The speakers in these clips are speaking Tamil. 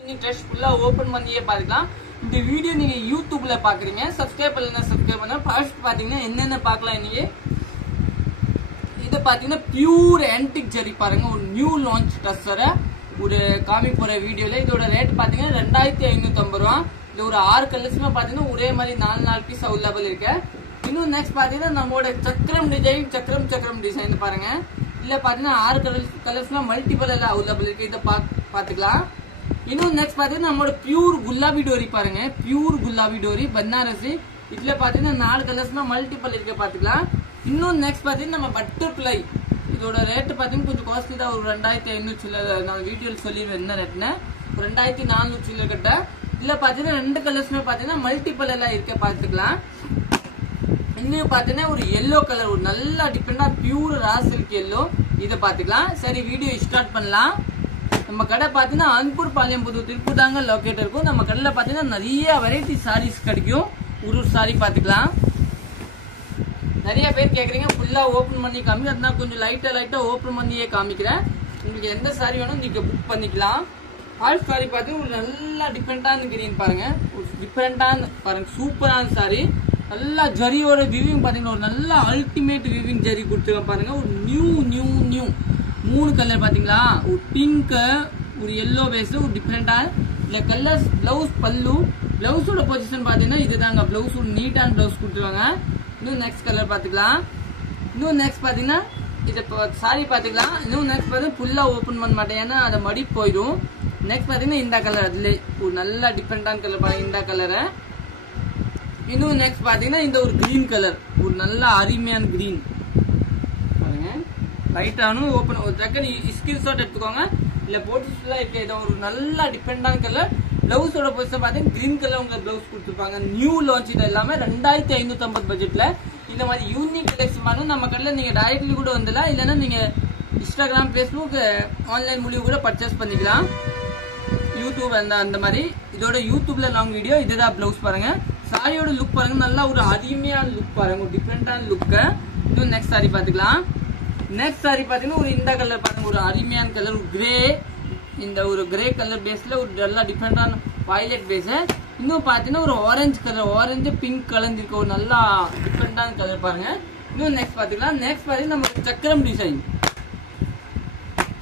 ட்ரெஸ் ஃபுல்லா ஓபன் பண்ணியே பார்க்கலாம். இந்த வீடியோ நீங்க யூடியூப்ல பாக்குறீங்க, சப்ஸ்கிரைப் பண்ணலனா சப்ஸ்கிரைப் பண்ணுங்க. ஃபர்ஸ்ட் பாத்தீங்கன்னா என்னென்ன பார்க்கலாம் இன்னைக்கு. இது பாத்தீங்கன்னா பியூர் ஆன்டிக் ஜெரி பாருங்க, ஒரு நியூ லான்ச் ட்ரெஸ் வர ஒரு காமிக் போற வீடியோல. இதோட ரேட் பாத்தீங்கன்னா 2550 ரூபா. இது ஒரு 6 கலர்ஸ்மே பாத்தீங்கன்னா ஒரே மாதிரி 4 பீஸ் அவைலபிள் இருக்கு. இன்னும் நெக்ஸ்ட் பாத்தீங்கன்னா நம்மளோட சக்கரம் டிசைன் பாருங்க. இல்ல பாத்தீங்கன்னா 6 கலர்ஸ்ல மல்டிபிள் எல்லாம் அவைலபிள் இருக்கு. இதை பாத்துக்கலாம். இன்னும் நெக்ஸ்ட் பாத்தீங்கன்னா நம்மளோட பியூர் குலாபி டோரி பாருங்க, பியூர் குலாபி டோரி பனாரசி. இதுல பாத்தீங்கன்னா 4 கலர்ஸ்னா மல்டிபிள் இருக்கு, பாத்துக்கலாம். இன்னும் நெக்ஸ்ட் பாத்தீங்கன்னா நம்ம பட்டர்ஃபிளை. இதோட ரேட் பாத்தீங்கன்னா கொஞ்சம் காஸ்ட்லி தான், ஒரு 2500 சில்லற. நான் வீடியோல சொல்லிடுவேன் என்ன ரேட்னு. 2400 சில்லற கிட்ட. இதுல பாத்தீங்கன்னா 2 கலர்ஸ்மே பாத்தீங்கன்னா மல்டிபிள் எல்லாம் இருக்கு, பாத்துக்கலாம். இன்னும் பாத்தீங்கன்னா ஒரு எல்லோ கலர், ஒரு நல்லா டிஃபரெண்டா பியூர் ரா சில்க் எல்லோ. இதை பாத்துக்கலாம். சரி, வீடியோ ஸ்டார்ட் பண்ணலாம். நம்ம கடை பாத்தீங்கன்னா அன்பூர் பாளையம் புது திருப்பூர் தாங்க லொகேட் இருக்கும். நம்ம கடையில பாத்தீங்கன்னா நிறைய வெரைட்டி சாரீஸ் கிடைக்கும். ஒரு சாரி பாத்துக்கலாம். நிறைய பேர் கேக்குறீங்க ஃபுல்லா ஓபன் பண்ணி காமி, அதனால கொஞ்சம் லைட்டா ஓபன் பண்ணியே காமிக்கிறேன். உங்களுக்கு எந்த சாரி வேணும் நீங்க புக் பண்ணிக்கலாம். ஆல் சாரி பாத்தீங்கன்னா ஒரு நல்லா டிஃபரெண்டான கிரீன் பாருங்க, ஒரு டிஃபரெண்டான பாருங்க, சூப்பரான சாரி. நல்லா ஜரியோட விவிங் பாத்தீங்கன்னா ஒரு நல்ல அல்டிமேட் விவிங் ஜரி கொடுத்துருக்கேன் பாருங்க. ஒரு நியூ 3 கலர் பாத்தீங்களா, ஒரு பிங்க், ஒரு எல்லோ பேஸ், ஒரு டிஃபரெண்டா இல்ல கலர்ஸ். பிளவுஸ் பல்லு, பிளவுஸோட பொசிஷன் பாத்தீங்கன்னா இதுதாங்க பிளவுஸ், ஒரு நீட்டான பிளவுஸ் கொடுத்துருவாங்க. இன்னும் நெக்ஸ்ட் கலர் பாத்துக்கலாம். இன்னும் நெக்ஸ்ட் பாத்தீங்கன்னா இது சாரி பாத்துக்கலாம். இன்னும் நெக்ஸ்ட் பாத்தீங்கன்னா ஃபுல்லா ஓபன் பண்ண மாட்டேன், ஏன்னா அதை மடி போயிடும். நெக்ஸ்ட் பாத்தீங்கன்னா இந்த கலர், அதுல ஒரு நல்ல டிஃபரெண்டான கலர் பாருங்க, இந்த கலரை. இன்னும் நெக்ஸ்ட் பாத்தீங்கன்னா இந்த ஒரு கிரீன் கலர், ஒரு நல்ல அருமையான கிரீன் பாருங்க. லைட்டானும் ஓபன் ஒரு செகண்ட் ஸ்கிரீன்ஷாட் எடுத்துக்கோங்க, இல்ல போட்டு இருக்க. இதை ஒரு நல்ல டிஃபரெண்டான கலர். பிளவுஸோட பொசிஷன் பாத்தீங்கன்னா கிரீன் கலர் உங்களுக்கு பிளவுஸ் கொடுத்துருப்பாங்க. New launch. இது எல்லாமே 2550 பட்ஜெட்ல. இந்த மாதிரி யூனிக் கலெக்ஷன் பண்ணும் நம்ம கடையில. நீங்க டைரக்ட்லி கூட வந்துடலாம், இல்லைன்னா நீங்க இன்ஸ்டாகிராம், பேஸ்புக், ஆன்லைன் மூலியம் கூட பர்ச்சேஸ் பண்ணிக்கலாம். யூடியூப் அந்த மாதிரி. இதோட யூடியூப்ல லாங் வீடியோ. இதுதான் பிளவுஸ் பாருங்க. சாரியோட லுக் பாருங்க, நல்லா ஒரு அருமையான லுக் பாருங்க, ஒரு டிஃபரெண்டான லுக். இன்னும் நெக்ஸ்ட் சாரி பாத்துக்கலாம். நெக்ஸ்ட் சாரி பாத்தீங்கன்னா ஒரு இந்த கலர் பாருங்க, ஒரு அருமையான கலர், ஒரு கிரே. இந்த ஒரு கிரே கலர் பேஸ்ல ஒரு நல்லா டிஃபரெண்டான வயலட் பேஸ். இன்னும் பாத்தீங்கன்னா ஒரு ஆரஞ்சு கலர், ஆரஞ்சு பிங்க் கலந்துருக்க ஒரு நல்லா டிஃபரெண்டான கலர் பாருங்க. இன்னும் நெக்ஸ்ட் பாத்துக்கலாம். நெக்ஸ்ட் பாத்தீங்கன்னா நம்ம சக்கரம் டிசைன்.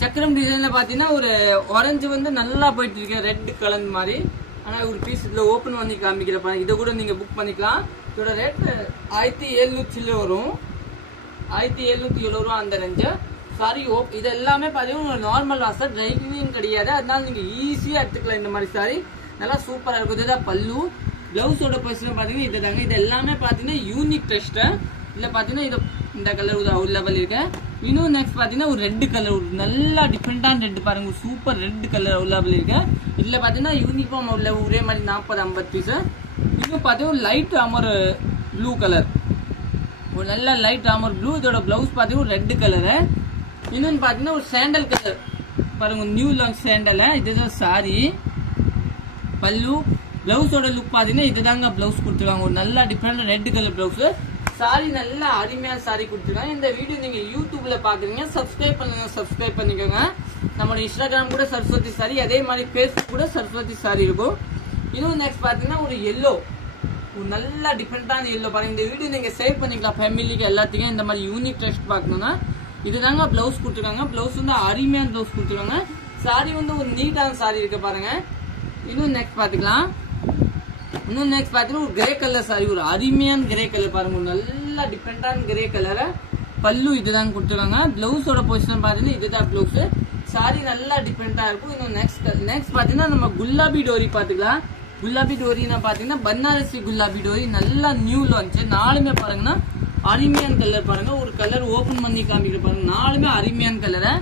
சக்கரம் டிசைன்ல பாத்தீங்கன்னா ஒரு ஆரஞ்சு வந்து நல்லா போயிட்டு இருக்கு, ரெட் கலர் மாதிரி. ஆனா ஒரு பீஸ் இதுல ஓபன் பண்ணி காமிக்கிற பாருங்க. இதை கூட நீங்க புக் பண்ணிக்கலாம். இதோட ரேட் 1700 சில்லற வரும், 1770 ரூபா அந்த ரேஞ்சு. சாரி இது எல்லாமே பாத்தீங்கன்னா நார்மல் வாசர், ட்ரைவிங் கிடையாது. அதனால நீங்க ஈஸியா எடுத்துக்கலாம். இந்த மாதிரி சாரி நல்லா சூப்பரா இருக்கும். இதுதான் பல்லு. பிளவுஸோட பொசிஷன் பாத்தீங்கன்னா இதுதாங்க. இது எல்லாமே பாத்தீங்கன்னா யூனிக் டெஸ்ட். இல்ல பாத்தீங்கன்னா இது இந்த கலர் அவைலபிள் இருக்கு. இன்னும் நெக்ஸ்ட் பாத்தீங்கன்னா ஒரு ரெட் கலர், ஒரு நல்லா டிஃபரெண்டான ரெட் பாருங்க, ஒரு சூப்பர் ரெட் கலர் அவைலபிள் இருக்கு. இதுல பாத்தீங்கன்னா யூனிஃபார்ம் உள்ள ஒரே மாதிரி 40-50 பீஸ். இன்னும் பாத்தீங்கன்னா லைட் ஆமர் ப்ளூ கலர், ஒரு நல்ல லைட் ஆமர் ப்ளூ. இதோட பிளவுஸ் பாத்தீங்கன்னா ரெட் கலரு. இன்னொன்னு பாத்தீங்கன்னா ஒரு சாண்டல் கலர் பாருங்க, நியூ லான்ச் சாண்டல். இதுதான் சாரி. பல்லு. பிளவுஸோட லுக் பாத்தீங்கன்னா இதுதாங்க பிளவுஸ் கொடுத்துருக்காங்க, ஒரு நல்ல different red colour blouse. Sorry நல்ல அருமையான சாரி கொடுத்துருக்காங்க. இந்த வீடியோ நீங்க யூடியூப்ல பாக்குறீங்க, சப்ஸ்கிரைப் பண்ணுங்க, சப்ஸ்கிரைப் பண்ணிக்கோங்க. நம்மளோட இன்ஸ்டாகிராம் கூட சரஸ்வதி சாரி, அதே மாதிரி பேஸ்புக் கூட சரஸ்வதி சாரி இருக்கும். இன்னும் நெக்ஸ்ட் பாத்தீங்கன்னா ஒரு எல்லோ, ஒரு நல்ல டிஃபரெண்டான எல்லோ பாருங்க. இந்த வீடியோ நீங்க சேவ் பண்ணிக்கலாம் ஃபேமிலிக்கு எல்லாத்துக்கும். இந்த மாதிரி யூனிக் டெஸ்ட் பாக்கணும்னா இதுதாங்க பிளவுஸ் கொடுத்துருக்காங்க. பிளவுஸ் வந்து அருமையான பிளவுஸ் கொடுத்துருக்காங்க. சாரி வந்து ஒரு நீட்டான சாரி இருக்கு பாருங்க. இன்னும் நெக்ஸ்ட் பாத்துக்கலாம். இன்னும் நெக்ஸ்ட் பாத்தீங்கன்னா ஒரு கிரே கலர் சாரி, ஒரு அருமையான கிரே கலர் பாருங்க, ஒரு நல்ல டிஃபரெண்டான கிரே கலர். பல்லு இதுதான் கொடுத்துருக்காங்க. பிளவுஸோட பொசிஷன் பாத்தீங்கன்னா இதுதான் பிளவுஸ். சாரி நல்லா டிஃபரெண்டா இருக்கும். இன்னும் நெக்ஸ்ட் பாத்தீங்கன்னா நம்ம குலாபி டோரி பாத்துக்கலாம். குலாபி டோரினா பாத்தீங்கன்னா பனாரசி குலாபி டோரி, நல்லா நியூ லான்ச். 4மே பாருங்கன்னா அருமையான கலர் பாருங்க. ஒரு கலர் ஓபன் பண்ணி காமிக்கிற பாருங்க, 4மே அருமையான கலரை.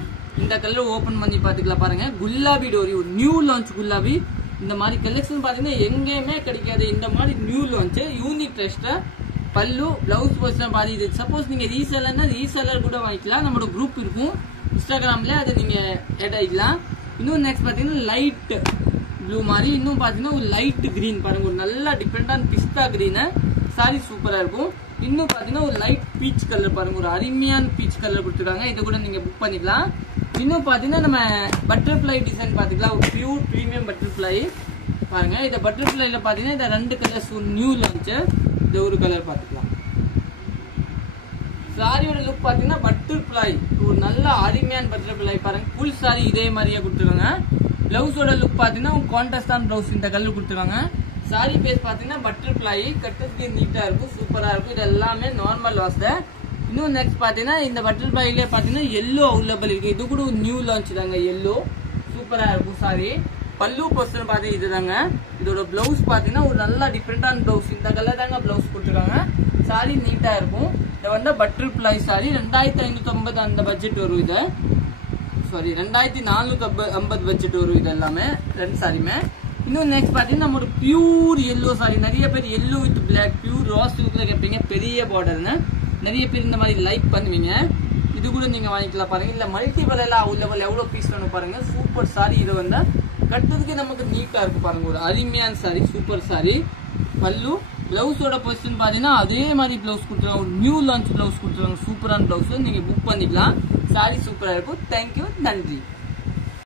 இந்த கலர் ஓபன் பண்ணி பாத்துக்கலாம் பாருங்க. குலாபி டோரி ஒரு நியூ லான்ச் குலாபி. இந்த மாதிரி கலெக்ஷன் பாத்தீங்கன்னா எங்கேயுமே கிடைக்காது. இந்த மாதிரி நியூ லான்ச் யூனிக் டெஸ்ட். பல்லு பிளவுஸ் பொசிஷன் பாதி. இது சப்போஸ் நீங்க ரீசெல்லர்னா ரீசெல்லர் கூட வாங்கிக்கலாம். நம்மளோட குரூப் இருக்கும் இன்ஸ்டாகிராம்ல, அதை நீங்க ஆட் ஆகிக்கலாம். இன்னும் நெக்ஸ்ட் பாத்தீங்கன்னா லைட் ப்ளூ மாதிரி. இன்னும் பாத்தீங்கன்னா ஒரு லைட் கிரீன் பாருங்க, ஒரு நல்ல டிஃபரெண்டான பிஸ்தா கிரீன். சாரி சூப்பரா இருக்கும். இன்னும் பாத்தீங்கன்னா ஒரு லைட் பீச் கலர் பாருங்க, ஒரு அருமையான பீச் கலர் கொடுத்துருக்காங்க. இதை கூட நீங்க புக் பண்ணிக்கலாம். இன்னும் பாத்தீங்கன்னா நம்ம பட்டர்ஃபிளை டிசைன் பாத்துக்கலாம். ஒரு பியூர் பிரீமியம் பட்டர்ஃபிளை பாருங்க. இந்த பட்டர்ஃபிளைல பாத்தீங்கன்னா இந்த 2 கலர்ஸ் நியூ லான்ச். இந்த ஒரு கலர் பாத்துக்கலாம். சாரியோட லுக் பாத்தீங்கன்னா பட்டர்ஃபிளை ஒரு நல்ல அருமையான பட்டர்ஃபிளை பாருங்க. ஃபுல் சாரி இதே மாதிரியே கொடுத்துருக்காங்க. பிளவுஸோட லுக் பாத்தீங்கன்னா கான்ட்ராஸ்டான பிளவுஸ் இந்த கலர் கொடுத்துருக்காங்க. சாரி பேஸ் பாத்தீங்கன்னா பட்டர்ஃபிளை கட்டுறதுக்கு நீட்டா இருக்கும், சூப்பரா இருக்கும். இது எல்லாமே நார்மல் வாஷ் தான். இன்னும் நெக்ஸ்ட் பாத்தீங்கன்னா இந்த பட்டர்ஃபிளைல பாத்தீங்கன்னா எல்லோ அவைலபிள் இருக்கு. இது கூட நியூ லான்ச் தாங்க. எல்லோ சூப்பரா இருக்கும் சாரி. பல்லு போர்ஷன் பாத்தீங்கன்னா இதுதாங்க. இதோட பிளவுஸ் பாத்தீங்கன்னா ஒரு நல்ல டிஃப்ரெண்டான பிளவுஸ். இந்த கலர் தாங்க பிளவுஸ் கொடுத்துருக்காங்க. சாரி நீட்டா இருக்கும். இது வந்து பட்டர்ஃபிளை சாரி 2550 அந்த பட்ஜெட் வரும். இது சாரி 2450 பட்ஜெட் வரும். இது எல்லாமே 2 சாரியுமே. இன்னும் நெக்ஸ்ட் பாத்தீங்கன்னா நம்ம ஒரு பியூர் எல்லோ சாரி. நிறைய பேர் எல்லோ வித் பிளாக் பியூர் ராஸ் சில்க்ல கேட்பீங்க. பெரிய பார்டர்னு நிறைய பேர் இந்த மாதிரி லைக் பண்ணுவீங்க. இது கூட நீங்க வாங்கிக்கலாம் பாருங்க. இல்ல மல்டிபிள் எல்லாம் அவைலபிள் எவ்வளவு பீஸ் வேணும் பாருங்க. Super sorry. இது வந்து கட்டுறதுக்கு நமக்கு நீட்டா இருக்கு பாருங்க. ஒரு அருமையான சாரி, சூப்பர் சாரி. பல்லு பிளவுஸோட பொசிஷன் பாத்தீங்கன்னா அதே மாதிரி பிளவுஸ் கொடுத்துருவாங்க. ஒரு நியூ லான்ச் பிளவுஸ் கொடுத்துருவாங்க. சூப்பரான பிளவுஸ் நீங்க புக் பண்ணிக்கலாம். சாரி சூப்பரா இருக்கும். தேங்க்யூ, நன்றி.